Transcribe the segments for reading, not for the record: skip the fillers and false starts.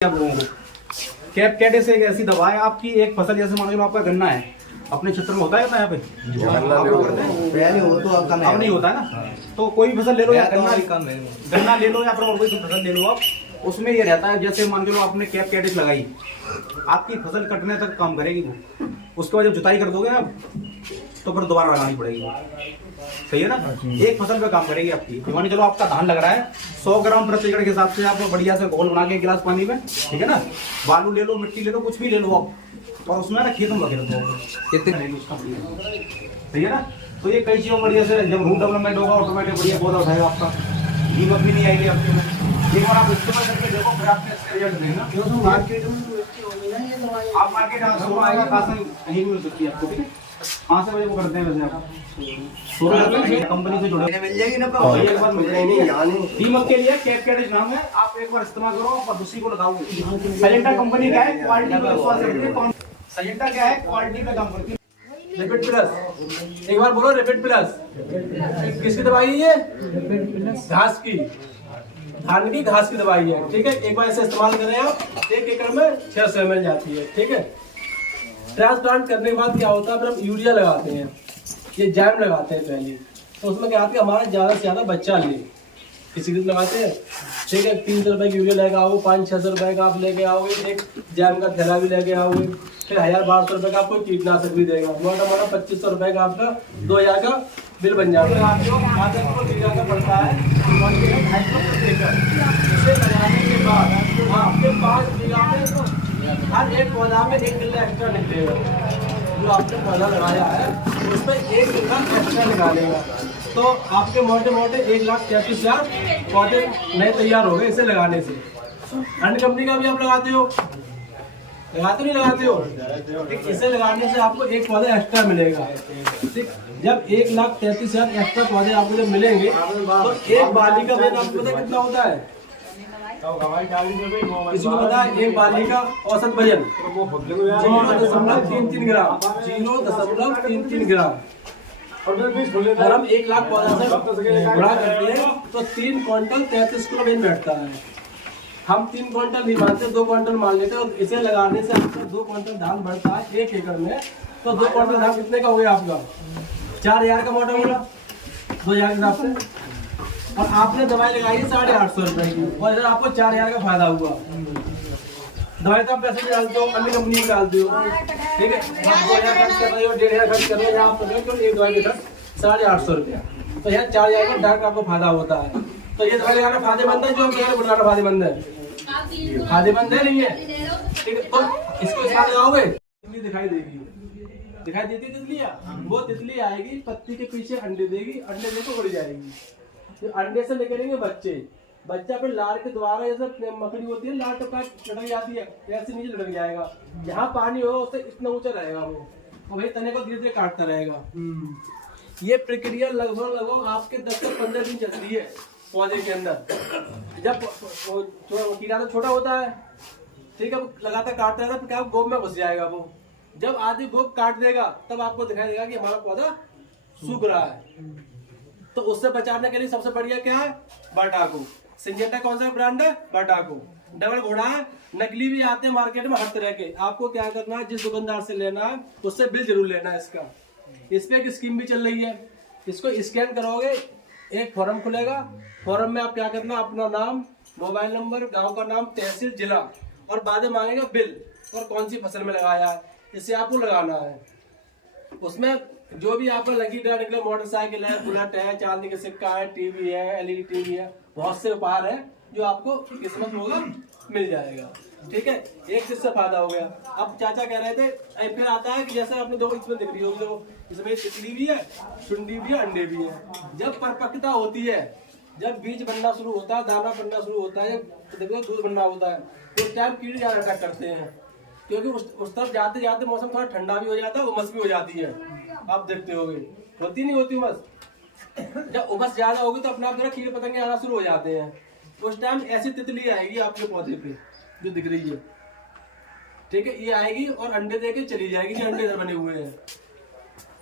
आप लोगों को कैप कैडेस एक ऐसी दवा है आपकी एक फसल जैसे मान लो आपका गन्ना है अपने क्षेत्र में होता है ना यहाँ पे आप लोग करते हैं तो आपका अब नहीं होता है ना। तो कोई भी फसल ले लो या गन्ना ले लो या फिर और कोई फसल ले लो आप उसमें ये रहता है जैसे मान के लो आपने कैप कैडेस लगाई आपकी फसल कटने तक काम करेगी वो उसके बाद जब जुताई कर दोगे ना तो फिर दोबारा लगानी पड़ेगी। सही है ना। एक फसल पे काम करेगी आपकी। मान चलो आपका धान लग रहा है 100 ग्राम प्रति एकड़ के हिसाब से आप बढ़िया से घोल बना के एक गिलास पानी में ठीक है ना बालू ले लो मिट्टी ले लो कुछ भी ले लो आप और उसमें ना खेत में लगे रखो कितने सही है ना। तो ये कई चीजों बढ़िया से जब रूट डेवलपमेंट होगा ऑटोमेटिक बढ़िया पौधा उठाएगा आपका कीमत भी नहीं आएगी आपके में। एक बार आप इस्तेमाल करके देखो फिर आपने इसका रिजल्ट देना क्योंकि मार्केट में आप मार्केट कहीं भी मिल सकती है आपको ठीक है। 5 बजे वो करते हैं वैसे आप कंपनी से जुड़े मिल जाएगी ना एक बार मिल जाएगी कीमत के लिए कैप कैडेज नाम है आप एक बार इस्तेमाल करो और दूसरी को लगाओ। सजेंटा कंपनी का है क्वालिटी पे विश्वास रखिए। सजेंटा क्या है क्वालिटी पे काम करती है। रेपिड प्लस एक बार बोलो रेपिड प्लस किसकी दवाई है ये घास की धान की घास की दवाई है ठीक है। एक बार इसे इस्तेमाल करें आप 1 एकड़ में 600 ml जाती है ठीक है। ट्रांसप्लांट करने के बाद क्या होता है फिर हम यूरिया लगाते हैं ये जैम लगाते हैं पहले तो उसमें क्या आता है हमारा ज़्यादा से ज़्यादा बच्चा ले किसी किसी लगाते हैं ठीक है। 300 रुपये की यूरिया लेके आओगे 500-600 रुपये का आप लेके आओगे एक जैम का थैला भी लेके आओगे फिर 1000-1200 रुपये का आपको कीटनाशक भी देगा मोटा मोटा 2500 रुपये का आपका 2000 का बिल बन जाएगा। आपको 500 लीटर का पड़ता है इसे लगाने के बाद आपके 5 बीघा में हर एक पौधा में 1 किलो एक्स्ट्रा निकलेगा। जो आपने पौधा लगाया है उसमें 1 किलो एक्स्ट्रा निकालेगा तो आपके मोटे मोटे 1,33,000 पौधे नए तैयार हो गए इसे लगाने से। अन्य कंपनी का भी आप लगाते हो नहीं लगाते हो इसे लगाने से आपको 1 पौधा एक्स्ट्रा मिलेगा ठीक। जब 1,33,000 एक्स्ट्रा पौधे आपको जब मिलेंगे तो एक बाली का वजन आपको पता कितना होता है किसी को पता है एक बाली का औसत वजन 0.33 ग्राम 0.33 ग्राम और हम 1 लाख पौधा से गुणा करते हैं तो 3 क्विंटल 33 किलो वजन बैठता है। हम 3 क्विंटल नहीं मानते 2 क्विंटल मान लेते हैं और इसे लगाने से आपका 2 क्विंटल धान बढ़ता है 1 एकड़ में तो 2 क्विंटल धान कितने का हो गया आपका 4000 का मोटा मोटा 2000 के हिसाब से और आपने दवाई लगाई 850 रुपए की और इधर आपको 4000 का फायदा हुआ। दवाई तो आप पैसे भी डालते हो अन्य कंपनी में डालते हो ठीक है। आप 2000 खर्च कर रहे हो 1500 खर्च कर रहे हो आप एक दवाई के खर्च 850 रुपया तो यहाँ 4000 का डायरेक्ट आपको फायदा होता है। तो ये दवाई लगाना फायदेमंद है जो पेड़ बनाना फायदेमंद है फायदेमंद है नहीं है ठीक है। तो इसको इस्तेमाल लगाओगे दिखाई देती तितलियाँ वो तितली आएगी पत्ती के पीछे अंडे देगी अंडे देकर उड़ जाएगी तो अंडे से निकलेंगे बच्चा फिर लार के द्वारा जैसे मकड़ी होती है लार तो लटक जाती है ऐसे नीचे लटक जाएगा जहाँ पानी होगा उससे इतना ऊंचा रहेगा वो वही तने को धीरे धीरे काटता रहेगा। ये प्रक्रिया लगभग आपके 10 से 15 दिन चलती है पौधे के अंदर। जब कीड़ा तो छोटा होता है ठीक है लगातार काटता रहता है फिर क्या गोब में घुस जाएगा वो जब आधी गोब काट देगा तब आपको दिखाई देगा कि हमारा पौधा सूख रहा है। तो उससे बचाने के लिए सबसे बढ़िया क्या है बाटाको। सिंजेंटा कौन सा ब्रांड है बाटाको डबल घोड़ा है नकली भी आते हैं मार्केट में हर तरह के। आपको क्या करना है जिस दुकानदार से लेना है उससे बिल जरूर लेना है इसका। इस पे एक स्कीम भी चल रही है इसको स्कैन करोगे एक फॉर्म खुलेगा फॉर्म में आप क्या करना अपना नाम मोबाइल नंबर गांव का नाम तहसील जिला और बाद में मांगेगा बिल और कौन सी फसल में लगाया है इसे आपको लगाना है। उसमें जो भी आपका लकी ड्रा निकले मोटरसाइकिल है बुलेट है चांदी का सिक्का है टीवी है एलईडी टीवी है बहुत से उपहार है जो आपको किस्मत होगा मिल जाएगा ठीक है। एक चीज से फायदा हो गया। अब चाचा कह रहे थे फिर आता है कि जैसे आपने दो इसमें दिख रही होगी तो इसमें तितली भी है सुंडी भी है अंडे भी है। जब परिपक्वता होती है जब बीज बनना शुरू होता है दाना बनना शुरू होता है जब दूध बनना होता है तो टाइम कीड़े ज्यादा अटैक करते हैं क्योंकि उस तरफ जाते जाते मौसम थोड़ा ठंडा भी हो जाता है उमस भी हो जाती है। आप देखते होगे होती नहीं होती उमस जब उमस ज्यादा होगी तो अपना आप जरा कीड़े पतंगे आना शुरू हो जाते हैं उस टाइम ऐसी तितली आएगी आपके पौधे पे जो दिख रही है ठीक है। ये आएगी और अंडे देके चली जाएगी। अंडे इधर बने हुए हैं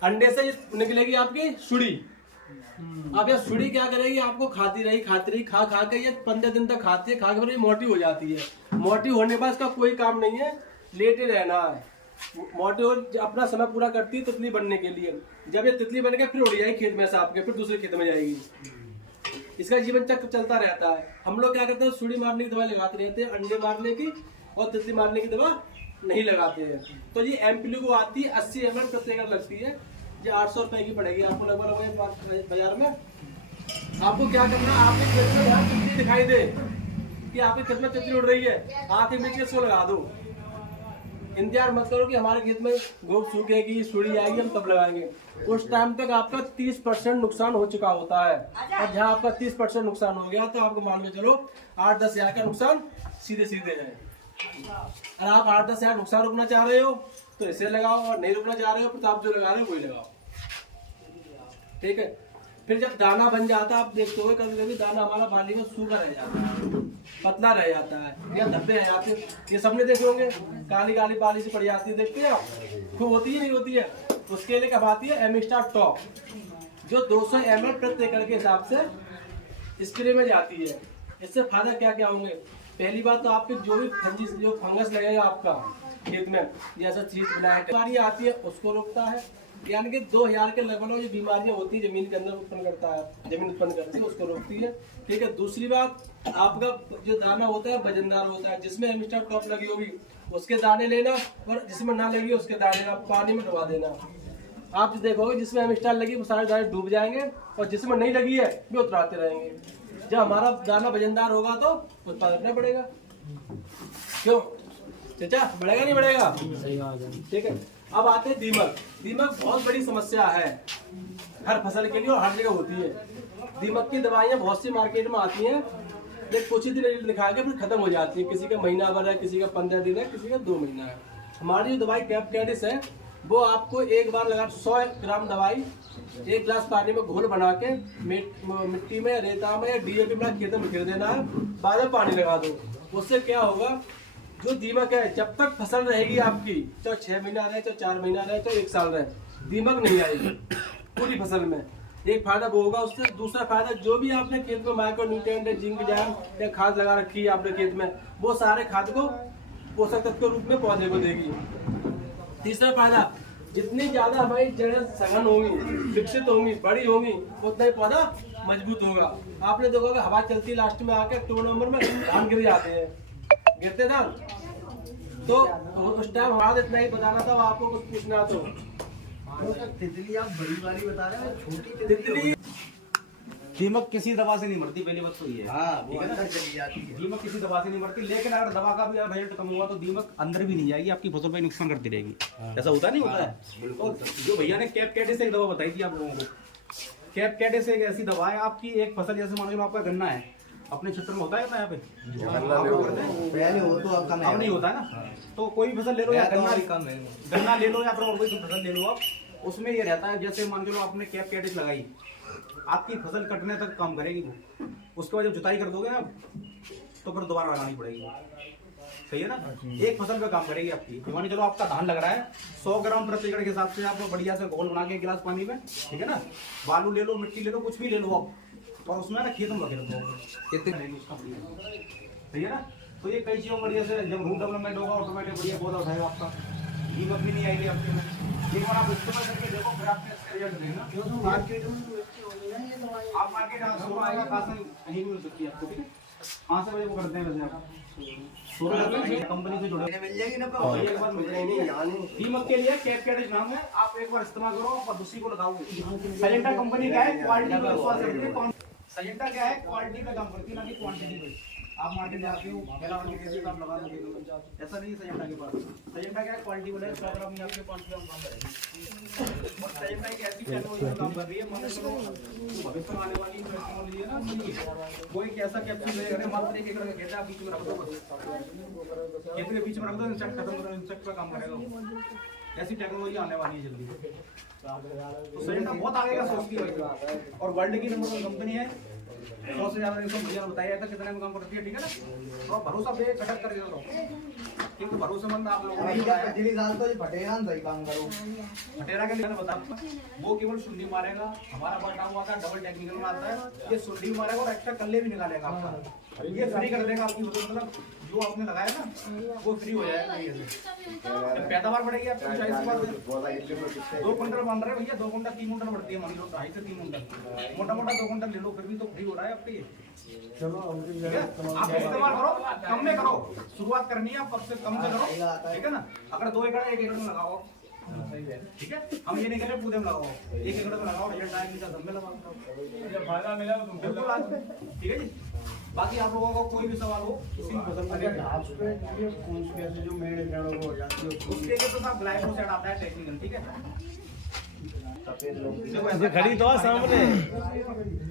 अंडे से निकलेगी आपकी सुड़ी अब ये सुड़ी क्या करेगी, आपको खाती रही खा खा के ये 15 दिन तक खाती है, खा के फिर ये मोटी हो जाती है। मोटी होने के बाद इसका कोई काम नहीं है, लेटे रहना है। मोटी हो अपना समय पूरा करती है तितली बनने के लिए। जब ये तितली बन के फिर उड़ जाएगी खेत में से आपके, फिर दूसरे खेत में जाएगी। इसका जीवन चक्र चलता रहता है। हम लोग क्या करते हैं, सुड़ी मारने की दवाई लगाते रहते हैं, अंडे मारने की, और तितली मारने की दवा नहीं लगाते हैं। तो ये एम्पलीगो आती है 80 ml प्रति एकड़ लगती है, ये 800 रुपए की पड़ेगी आपको लगभग बाजार में। आपको क्या करना है, आपके खेत में जहाँ तितली दिखाई दे कि आपके खेत में तितली उड़ रही है, आके मिर्च इसको लगा दो। इंतजार मत करो कि हमारे खेत में गोब सूखेगी, सुड़ी आएगी, हम तब लगाएंगे। उस टाइम तक आपका 30% नुकसान हो चुका होता है। और जहाँ आपका 30% नुकसान हो गया तो आपको मान लो चलो 8-10 हजार का नुकसान सीधे है। और आप 8-10 हजार नुकसान रुकना चाह रहे हो तो इसे लगाओ, और नहीं रुकना चाह रहे हो तो आप जो लगा रहे हो वही लगाओ, ठीक है। फिर जब दाना बन जाता है, आप देखते हो कभी कभी दाना हमारा बाली में सूखा रह जाता है, पतला रह जाता है, या धब्बे रह जाते हैं। ये सबने देखे होंगे, काली काली बाली से पड़ जाती है, देखते हैं आप, खूब होती है नहीं होती है। उसके लिए कब आती है एमिस्टार टॉप, जो 200 ml प्रति एकड़ के हिसाब से स्प्रे में जाती है। इससे फायदा क्या क्या होंगे, पहली बात तो आपके जो भी फंगस लगेगा आपका खेत में, जैसा चीज बीमारी आती है उसको रोकता है। यानी कि 2000 के लगभग जो बीमारियां होती है जमीन के अंदर उत्पन्न करता है, जमीन उत्पन्न करती है, उसको रोकती है, ठीक है। दूसरी बात, आपका जो दाना होता है वजनदार होता है, जिसमें एमिस्टार टॉप लगी होगी उसके दाने लेना, और जिसमें ना लगी उसके दाने पानी में डुबा देना। आप देखोगे जिसमें एमिस्टार लगी वो सारे दाने डूब जाएंगे, और जिसमें नहीं लगी है वो उतराते रहेंगे। जब हमारा दाना वजनदार होगा तो उत्पादन करना पड़ेगा, क्यों चाचा, बढ़ेगा नहीं बढ़ेगा? सही बात है, ठीक है। अब आते हैं दीमक। दीमक बहुत बड़ी समस्या है हर फसल के लिए, और हर जगह होती है। दीमक की दवाइयाँ बहुत सी मार्केट में आती हैं, लेकिन कुछ ही दिन रिजल्ट दिखा के फिर खत्म हो जाती है। किसी का महीना भर है, किसी का 15 दिन है, किसी का 2 महीना है। हमारी जो दवाई कैप कैडिस है वो आपको एक बार लगा 100 ग्राम दवाई 1 गिलास पानी में घोल बना के मिट्टी में, रेता में या DAP में खेत में बिखेर देना है, बाद में पानी लगा दो। उससे क्या होगा, जो दीमक है जब तक फसल रहेगी आपकी, चाहे 6 महीना रहे, चाहे 4 महीना रहे, चाहे 1 साल रहे, दीमक नहीं आएगी पूरी फसल में। एक फायदा वो होगा उससे। दूसरा फायदा, जो भी आपने खेत में माइक्रो न्यूट्रिएंट, जिंक, जाम या खाद लगा रखी है आपने खेत में, वो सारे खाद को पोषक तत्व के रूप में पौधे को देगी। तीसरा फायदा, जितनी ज्यादा हमारी जड़ें सघन होंगी, विकसित होंगी, बड़ी होंगी, उतना ही पौधा मजबूत होगा। आपने देखा होगा हवा चलती लास्ट में आके अक्टूबर नवंबर में धान गिर जाते हैं, गिरते धान। तो उस टाइम हमारा इतना ही बताना था, आपको कुछ पूछना तो। तितली आप बड़ी वाली बता रहे हैं, छोटी तितली दीमक किसी दवा से नहीं मरती, पहली बात तो ये है। हाँ, वो अंदर चली जाती है। दीमक किसी दवा से नहीं मरती, लेकिन अगर दवा का भी रिजल्ट कम हुआ तो दीमक अंदर भी नहीं जाएगी, आपकी फसल पर नुकसान करती रहेगी। ऐसा होता नहीं होता है। तो जो भैया ने कैप कैडिस एक दवा बताई थी आप लोगों को, कैप कैडिस एक ऐसी दवा है, आपकी एक फसल, जैसे मान लो आपका गन्ना है, अपने क्षेत्र में होता है ना, यहाँ पे पहले हो तो अब अब नहीं होता है ना। तो कोई भी फसल ले लो, या गन्ना ले लो, या फिर और कोई फसल ले लो आप, उसमें ये रहता है, जैसे मान के लो आपने कैप कैडिस लगाई, आपकी फसल कटने तक काम करेगी वो। उसके बाद जब जुताई कर दोगे ना, तो फिर दोबारा लगानी पड़ेगी। सही है ना, एक फसल पे काम करेगी आपकी। मान चलो आपका धान लग रहा है, 100 ग्राम प्रति एकड़ के हिसाब से आप बढ़िया से घोल बना के 1 गिलास पानी में, ठीक है ना, बालू ले लो, मिट्टी ले लो, कुछ भी ले लो आप, और उसमें ना खेत में रखे रखो, सही है ना। तो ये कई चीजों बढ़िया से, जब रूट डेवलपमेंट होगा ऑटोमेटिक बढ़िया पौधा उठाएगा आपका, दीमक भी नहीं आएगी आपके में। एक बार आप इस्तेमाल करके देखो, फिर आपके रिजल्ट देगा। जो तो मार्केट में तो बेचती होगी ना ये दवाई। आप मार्केट कहीं भी मिल सकती है आपको, ठीक है। 5 बजे वो करते हैं वैसे आप कंपनी से जुड़े मिल जाएगी ना, एक बार मिल जाएगी। दीमक के लिए कैप कैडिस नाम है, आप एक बार इस्तेमाल करो और दूसरी को लगाओगे। सजेंटा कंपनी का है, क्वालिटी पर विश्वास रखते हैं। सजेंटा क्या है, क्वालिटी पे काम करती है, ना कि क्वांटिटी पे। आप मार्केट जाते हो, पहला वाले कैसे आप लगा दोगे, ऐसा नहीं है सजेंटा के पास। सजेंटा क्या है, क्वालिटी वाला है, 100 ग्राम में आपके 5 ग्राम काम करेगी। और सजेंटा एक ऐसी टेक्नोलॉजी काम कर रही है, मतलब भविष्य में आने वाली टेक्नोलॉजी है ना, कोई कैसा कैप्सूल लेकर मात्र 1 एकड़ का खेत है, आप बीच में रख दो, खेत के बीच में रख दो, इंसेक्ट खत्म करो, इंसेक्ट पे काम करेगा। ऐसी टेक्नोलॉजी आने वाली है जल्दी। तो सजेंटा बहुत आगे का सोचती है, और वर्ल्ड की नंबर 1 कंपनी है। 100 से ज्यादा भैया ने बताया था कितने में काम करती है, ठीक है ना। और भरोसा पे खटक करके रहो, ठीक है। भरोसेमंद आप लोगों अभी ने क्या बताया। पिछली साल तो ये भटेरा सही काम करो। भटेरा के लिए बता, वो केवल सुंडी मारेगा, हमारा बटा हुआ था डबल टेक्निकल में आता है, ये सुंडी मारेगा और एक्स्ट्रा कल्ले भी निकालेगा आपका, ये फ्री कर देगा आपकी फसल, मतलब जो आपने लगाया ना वो फ्री हो जाएगा ये से। जब पैदावार बढ़ेगी आपकी 2 क्विंटल मान रहे हैं भैया, 2 क्विंटल 3 क्विंटल बढ़ती है, मान लो 2.5 से 3 क्विंटल, मोटा मोटा 2 क्विंटल ले लो, फिर भी तो फ्री हो रहा है आपके ये। चलो ठीक है, आप इस्तेमाल करो, कम में करो, शुरुआत करनी है आप कब से कम से करो, ठीक है ना। अगर 2 एकड़ 1 एकड़ में लगाओ, ठीक है, हम ये नहीं कह रहे पूरे में लगाओ, 1 एकड़ में लगाओ, रिजल्ट आएगा सब में लगाओ, फायदा मिला तो बिल्कुल आ जाए, ठीक है जी। बाकी आप लोगों को कोई भी सवाल हो किसी भी फसल अगर में, घास पे ये कौन सी कैसे जो मेड़ पेड़ों को हो जाती है उसके लिए तो साहब ग्लाइफोसेट आता है टेक्निकल, ठीक है। सफेद लोग देखो ऐसा ये खड़ी तो है सामने,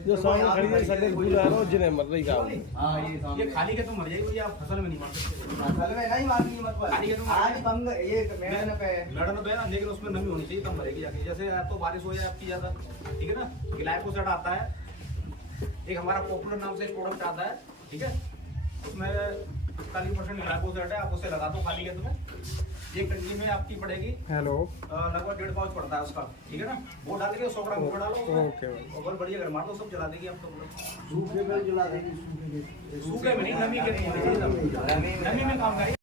जो सामने खड़ी है सफेद फूल आ रहा है जिन्हें मर रही काम। हाँ ये खाली के तो मर जाएगी भैया, आप फसल में नहीं मर सकते। असल में नहीं मारनी मत पर खाली के तुम आज बंग ये मेड़न पे लड़न तो है ना, लेकिन उसमें नमी होनी चाहिए तब मरेगी जाके। जैसे या तो बारिश हो जाए आपकी ज्यादा, ठीक है ना, ग्लाइफोसेट आता है, एक हमारा पॉपुलर नाम से एक प्रोडक्ट आता है, ठीक है, उसमें 40% ग्लाइफोसेट है, आप उसे लगा दो खाली खेत में, एक टंकी में आपकी पड़ेगी लगभग 1.5 पाउच पड़ता है उसका, ठीक है ना, वो डाल के 100 ग्राम वो डालो और बहुत बढ़िया अगर मार दो सब जला देगी आपको, सूखे पे जला देगी सूखे सूखे में नहीं, नमी के नहीं, नमी में काम करिए।